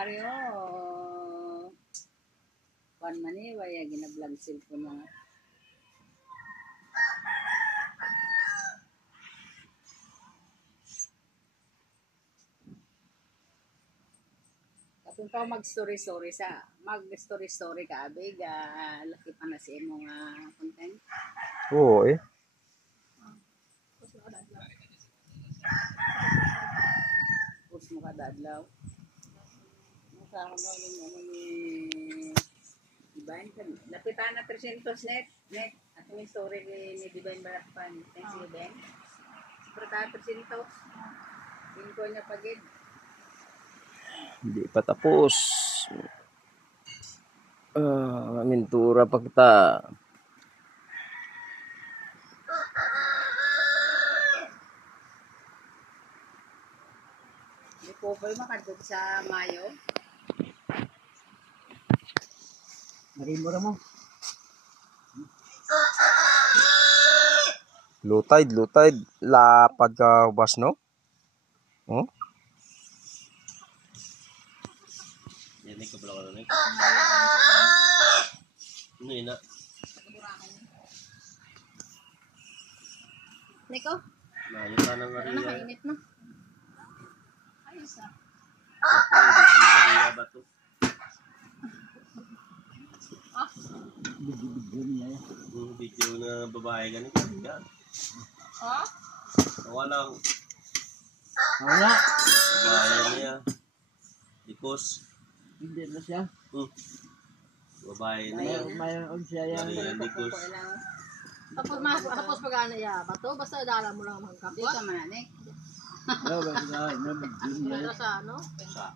Aryo, kuan man eh, waya gina-vlog cellphone na. Kapag pa mag-story-story ka, abig, laki pa na si imong content. Oo eh. Post mo kada adlaw. Sa ako ni Divine, lapitan na 300 net. At may story ni Divine Barakpan. Thanks you, Ben. Sobrang 300. Inko niya pagid. Hindi pa tapos. Mintura pa kita. May cover makadod sa Mayo. Marimura mo. Low tide. Lapad ka bas, no? Oh? Yan ko pala ko na. Ano yun na? Niko? Ayun na ng Maria. Nakainit na. Ayos ah. Maria ba to? Yung video na babae ganito. Yan. Ha? Walang Wala. babae niya. Dikos. Hindi na siya. Babae niya. Mayroon siya yan. Maria Dikos. Tapos pag-ano ya, bato, basta dala mo lang Hindi magkapwa. ka mananik. Sa ano? Sa